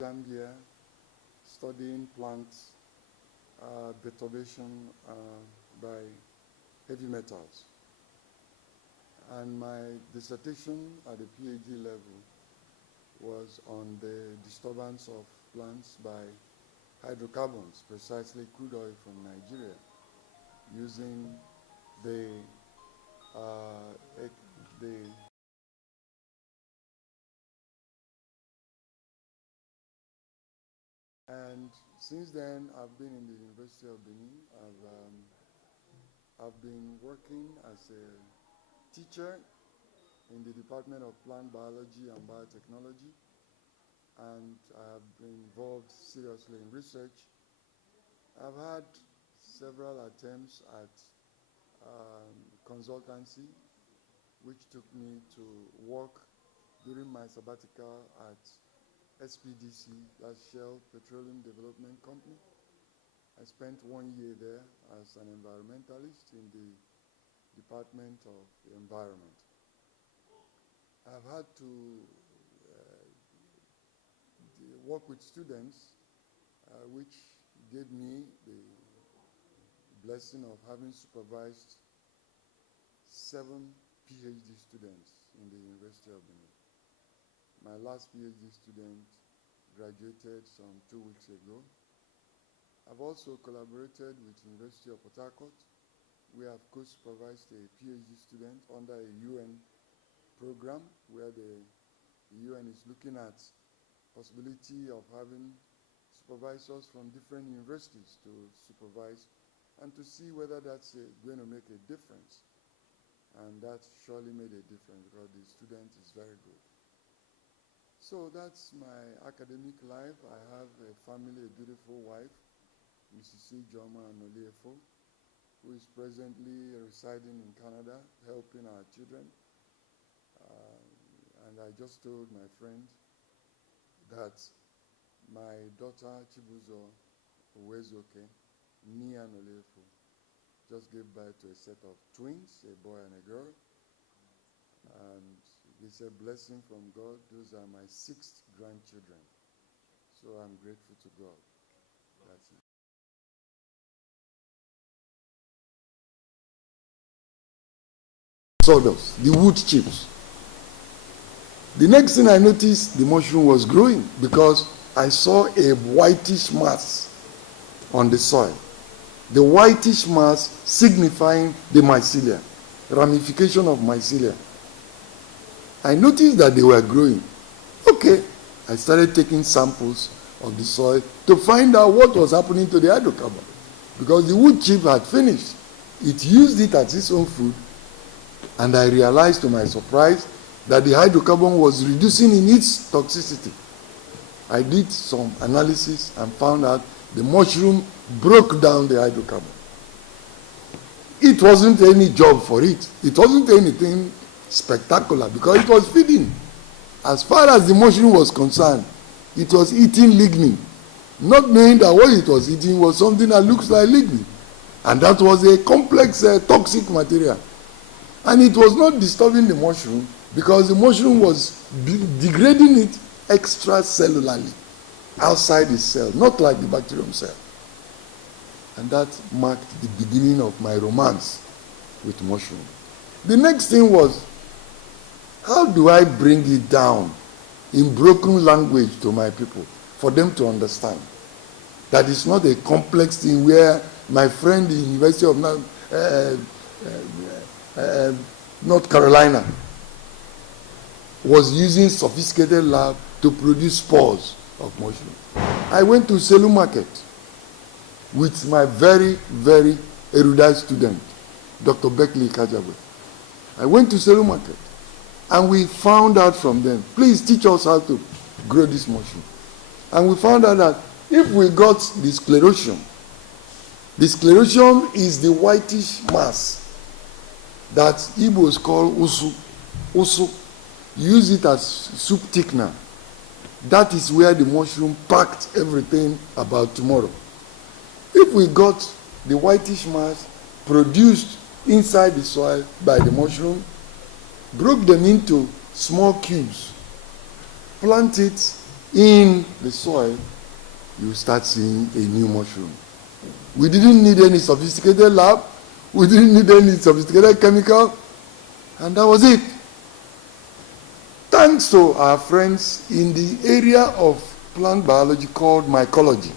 Gambia, studying plant perturbation by heavy metals. And my dissertation at the PhD level was on the disturbance of plants by hydrocarbons, precisely crude oil from Nigeria, using the and since then I've been in the University of Benin. I've been working as a teacher in the Department of Plant Biology and Biotechnology, and I have been involved seriously in research. I've had several attempts at consultancy, which took me to work during my sabbatical at SPDC, that's Shell Petroleum Development Company. I spent 1 year there as an environmentalist in the Department of the Environment. I've had to work with students, which gave me the blessing of having supervised 7 PhD students in the University of Benin. My last PhD student graduated some 2 weeks ago. I've also collaborated with University of Port Harcourt. We have co-supervised a PhD student under a UN program where the UN is looking at possibility of having supervisors from different universities to supervise and to see whether that's going to make a difference. And that surely made a difference because the student is very good. So that's my academic life. I have a family, a beautiful wife, Mrs. G.O Anoliefo, who is presently residing in Canada, helping our children. And I just told my friend that my daughter, Chibuzo Uwezoke, Ni Anoliefo, just gave birth to a set of twins, a boy and a girl. And it's a blessing from God. Those are my 6th grandchildren. So I'm grateful to God. That's it. Sawdust, the wood chips. The next thing I noticed, the mushroom was growing because I saw a whitish mass on the soil. The whitish mass signifying the mycelia, ramification of mycelia. I noticed that they were growing. Okay, I started taking samples of the soil to find out what was happening to the hydrocarbon, because the wood chip had finished. It used it as its own food, and I realized to my surprise that the hydrocarbon was reducing in its toxicity. I did some analysis and found out the mushroom broke down the hydrocarbon. It wasn't any job for it. It wasn't anything spectacular because it was feeding. As far as the mushroom was concerned, it was eating lignin, not knowing that what it was eating was something that looks like lignin. And that was a complex toxic material. And it was not disturbing the mushroom because the mushroom was degrading it extracellularly, outside the cell, not like the bacterium cell. And that marked the beginning of my romance with mushroom. The next thing was, how do I bring it down in broken language to my people for them to understand that it's not a complex thing where my friend in the University of North Carolina was using sophisticated lab to produce spores of mushroom. I went to Selu Market with my very, very erudite student, Dr. Beckley Kajabwe. I went to Selu Market and we found out from them, please teach us how to grow this mushroom. And we found out that if we got the sclerotium is the whitish mass that Igbos call usu. Usu. Use it as soup thickener. That is where the mushroom packed everything about tomorrow. If we got the whitish mass produced inside the soil by the mushroom, broke them into small cubes, plant it in the soil, you start seeing a new mushroom. We didn't need any sophisticated lab. We didn't need any sophisticated chemical. And that was it. Thanks to our friends in the area of plant biology called mycology.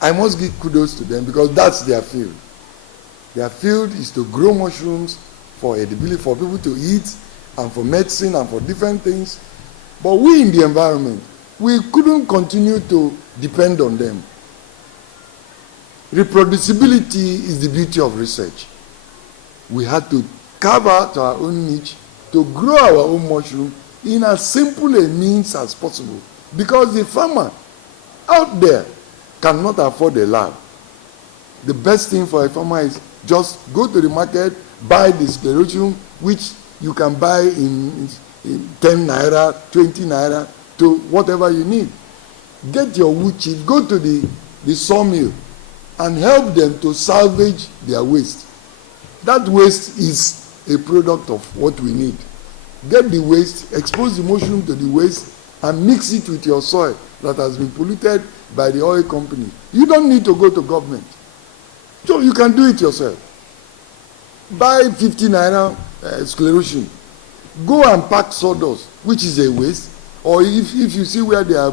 I must give kudos to them because that's their field. Their field is to grow mushrooms for edibility, for people to eat, and for medicine, and for different things. But we in the environment, we couldn't continue to depend on them. Reproducibility is the beauty of research. We had to carve out our own niche to grow our own mushroom in as simple a means as possible, because the farmer out there cannot afford a lab. The best thing for a farmer is just go to the market, buy the sclerotium, which you can buy in 10 naira, 20 naira, to whatever you need. Get your wood chips, go to the sawmill, and help them to salvage their waste. That waste is a product of what we need. Get the waste, expose the mushroom to the waste, and mix it with your soil that has been polluted by the oil company. You don't need to go to government. So you can do it yourself. Buy 50 naira sclerotium. Go and pack sawdust, which is a waste. Or if you see where they are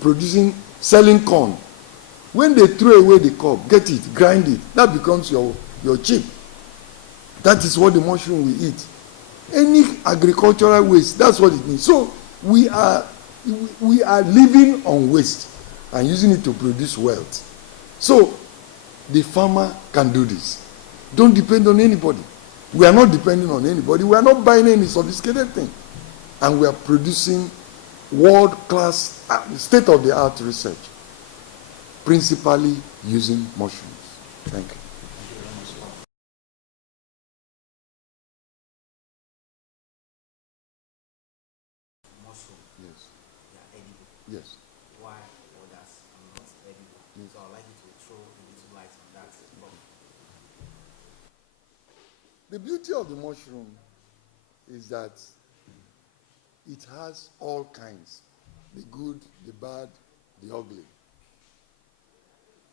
producing, selling corn, when they throw away the cob, get it, grind it. That becomes your chip. That is what the mushroom will eat. Any agricultural waste, that's what it means. So we are living on waste and using it to produce wealth. So the farmer can do this. Don't depend on anybody. We are not depending on anybody. We are not buying any sophisticated thing. And we are producing world-class, state-of-the-art research, principally using mushrooms. Thank you. Mushroom. Yes. They are edible. Yes. Why others are not edible? Yes. So I'd like you to throw a little light on that. The beauty of the mushroom is that it has all kinds, the good, the bad, the ugly.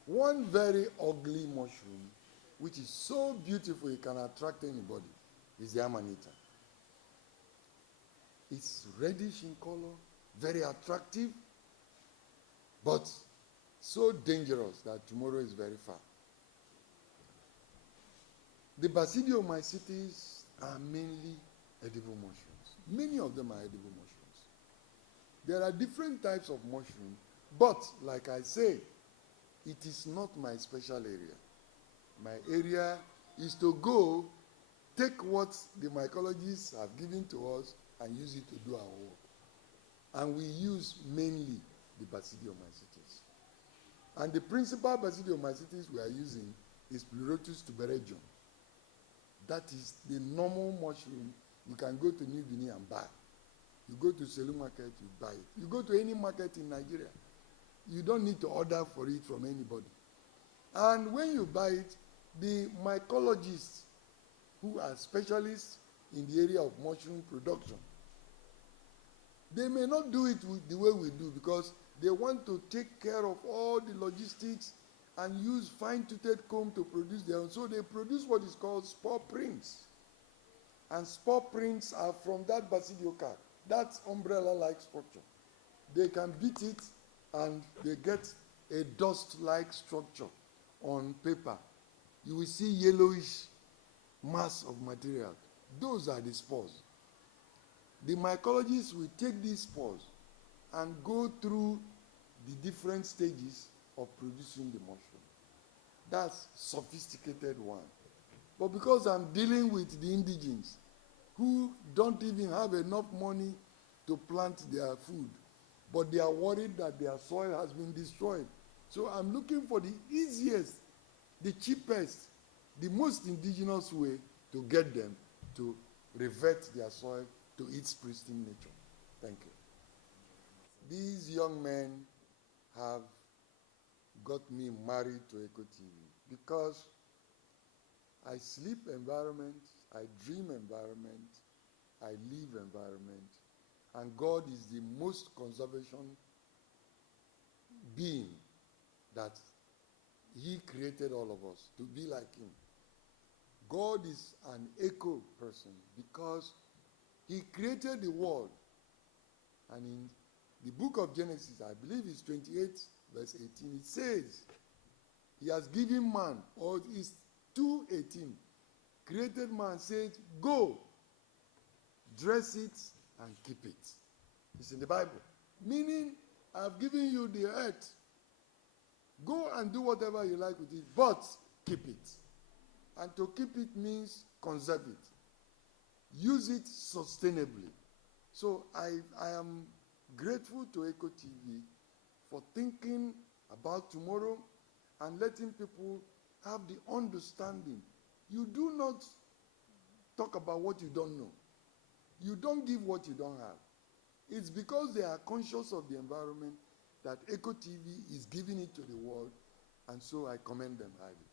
One very ugly mushroom, which is so beautiful it can attract anybody, is the amanita. It's reddish in color, very attractive, but so dangerous that tomorrow is very far. The basidiomycetes are mainly edible mushrooms. Many of them are edible mushrooms. There are different types of mushroom, but like I say, it is not my special area. My area is to go take what the mycologists have given to us and use it to do our work. And we use mainly the basidiomycetes. And the principal basidiomycetes we are using is Pleurotus tuberedium. That is the normal mushroom you can go to New Guinea and buy. You go to Selu market, you buy it. You go to any market in Nigeria, you don't need to order for it from anybody. And when you buy it, the mycologists who are specialists in the area of mushroom production, they may not do it the way we do because they want to take care of all the logistics and use fine-toothed comb to produce their own. So they produce what is called spore prints. And spore prints are from that basidiocarp, that umbrella-like structure. They can beat it and they get a dust-like structure on paper. You will see yellowish mass of material. Those are the spores. The mycologists will take these spores and go through the different stages of producing the mushroom. That's sophisticated one. But because I'm dealing with the indigenes who don't even have enough money to plant their food, but they are worried that their soil has been destroyed. So I'm looking for the easiest, the cheapest, the most indigenous way to get them to revert their soil to its pristine nature. Thank you. These young men have got me married to EcoTV because I sleep environment, I dream environment, I live environment, And God is the most conservation being that he created all of us to be like him. God is an eco person because he created the world. And in the book of Genesis, I believe it's 28 verse 18, it says, he has given man, or it's 2:18, created man, said, go, dress it and keep it. It's in the Bible. Meaning, I've given you the earth. Go and do whatever you like with it, but keep it. And to keep it means conserve it. Use it sustainably. So I am grateful to Eco TV for thinking about tomorrow and letting people have the understanding. You do not talk about what you don't know. You don't give what you don't have. It's because they are conscious of the environment that Eco TV is giving it to the world, and so I commend them highly.